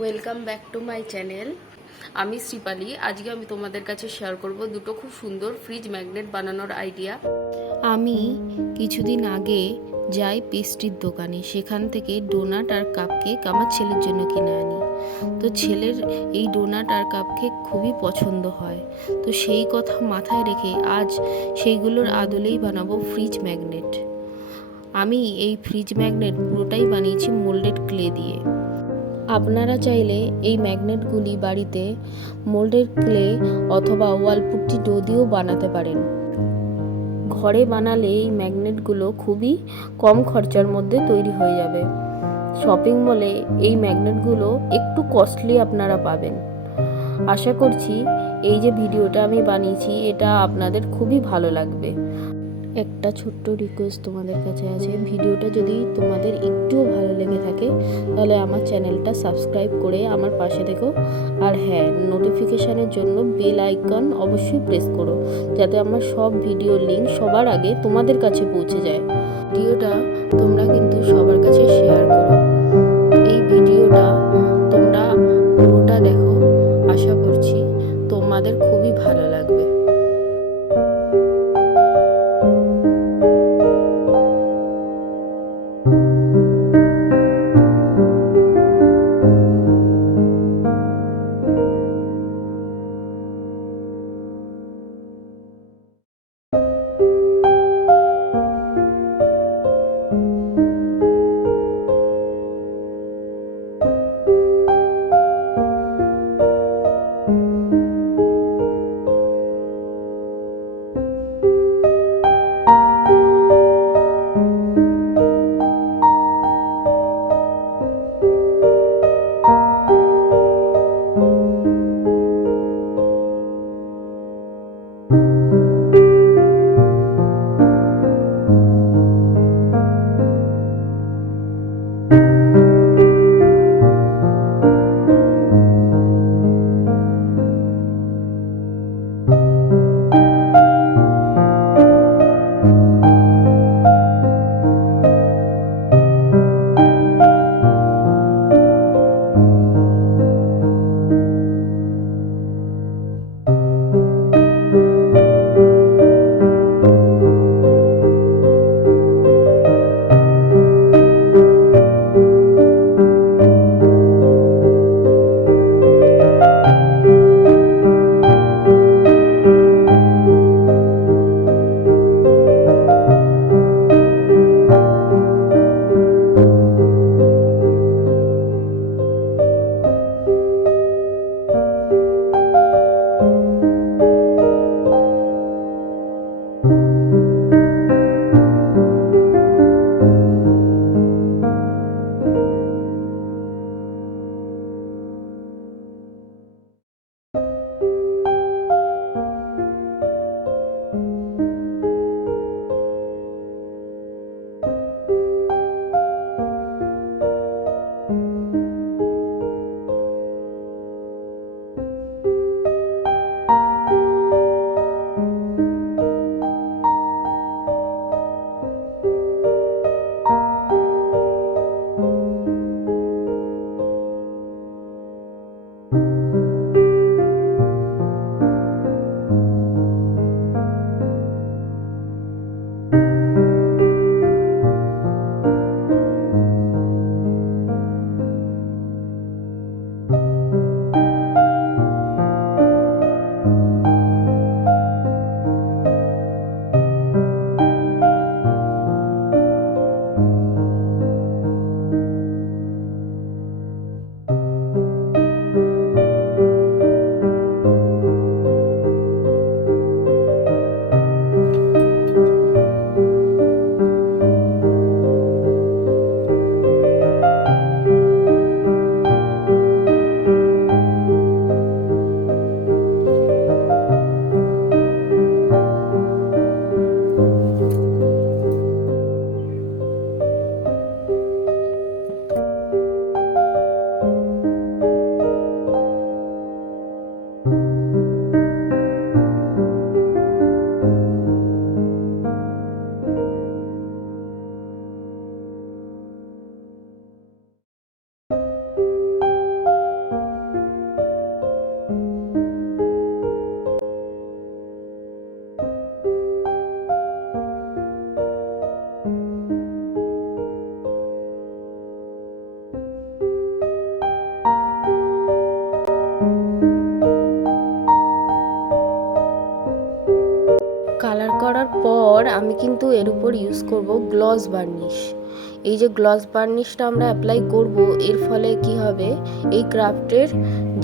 Welcome back to my channel. আমি শ্রীপালি। আজকে আমি তোমাদের কাছে শেয়ার করব দুটো খুব সুন্দর ফ্রিজ ম্যাগনেট বানানোর আইডিয়া। আমি কিছুদিন আগে যাই পেস্ট্রির দোকানে, সেখান থেকে ডোনাট আর কাপকেক আমার ছেলের জন্য কিনে আনি। তো ছেলের এই ডোনাট আর কাপকেক খুবই পছন্দ হয়। তো সেই কথা মাথায় রেখে আজ সেইগুলোর আদলেই বানাবো ফ্রিজ ম্যাগনেট। আমি এই ফ্রিজ ম্যাগনেট পুরোটাই বানিয়েছি মোল্ডেড ক্লে দিয়ে। আপনারা চাইলে এই ম্যাগনেটগুলি বাড়িতে মোল্ডেড ক্লে অথবা ওয়ালপুট্টি ডো দিয়েও বানাতে পারেন। ঘরে বানালে এই ম্যাগনেটগুলো খুবই কম খরচার মধ্যে তৈরি হয়ে যাবে। শপিং মলে এই ম্যাগনেটগুলো একটু কস্টলি আপনারা পাবেন। আশা করছি এই যে ভিডিওটা আমি বানিয়েছি এটা আপনাদের খুবই ভালো লাগবে। একটা ছোট্ট রিকোয়েস্ট তোমাদের কাছে আছে, ভিডিওটা যদি তোমাদের একটুও ভালো লেগে থাকে তাহলে আমার চ্যানেলটা সাবস্ক্রাইব করে আমার পাশে থেকো। আর হ্যাঁ, নোটিফিকেশানের জন্য বেল আইকন অবশ্যই প্রেস করো, যাতে আমার সব ভিডিওর লিঙ্ক সবার আগে তোমাদের কাছে পৌঁছে যায়। ভিডিওটা তোমরা কিন্তু সবার কাছে শেয়ার করো। এই ভিডিওটা তোমরা পুরোটা দেখো, আশা করছি তোমাদের খুবই ভালো লাগবে। এরপর আমি কিন্তু এর উপর ইউজ করব গ্লস বার্নিশ। এই যে গ্লস বার্নিশটা আমরা অ্যাপ্লাই করব, এর ফলে কি হবে, এই ক্রাফটের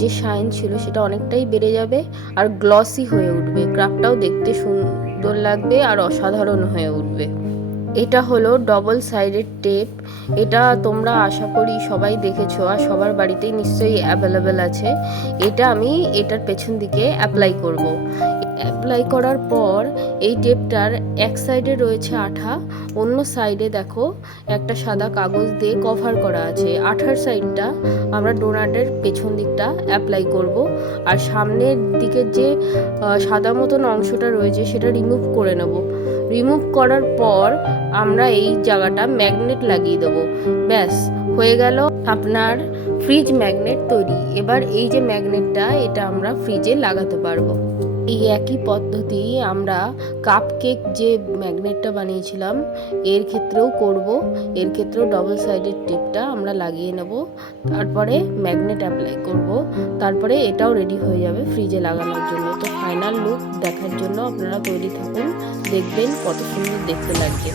যে শাইন ছিল সেটা অনেকটাই বেড়ে যাবে আর গ্লসি হয়ে উঠবে, ক্রাফটটাও দেখতে সুন্দর লাগবে আর অসাধারণ হয়ে উঠবে। এটা হলো ডবল সাইডেড টেপ। এটা তোমরা আশা করি সবাই দেখেছো আর সবার বাড়িতেই নিশ্চয়ই অ্যাভেলেবেল আছে। এটা আমি এটার পেছন দিকে অ্যাপ্লাই করব। অ্যাপ্লাই করার পর এই টেপটার এক সাইডে রয়েছে আঠা, অন্য সাইডে দেখো একটা সাদা কাগজ দিয়ে কভার করা আছে। আঠার সাইডটা আমরা ডোনাটের পেছন দিকটা অ্যাপ্লাই করব, আর সামনের দিকের যে সাদা মতন অংশটা রয়েছে সেটা রিমুভ করে নেব। রিমুভ করার পর আমরা এই জায়গাটা ম্যাগনেট লাগিয়ে দেবো। ব্যাস হয়ে গেল আপনার ফ্রিজ ম্যাগনেট তৈরি। এবার এই যে ম্যাগনেটটা, এটা আমরা ফ্রিজে লাগাতে পারবো। এই একই পদ্ধতি আমরা কাপকেক যে ম্যাগনেটটা বানিয়েছিলাম এর ক্ষেত্রেও করব। এর ক্ষেত্রেও ডবল সাইডেড টেপটা আমরা লাগিয়ে নেব, তারপরে ম্যাগনেট অ্যাপ্লাই করব, তারপরে এটাও রেডি হয়ে যাবে ফ্রিজে লাগানোর জন্য। তো ফাইনাল লুক দেখার জন্য আপনারা তৈরি থাকুন, দেখবেন কত সুন্দর দেখতে লাগছে।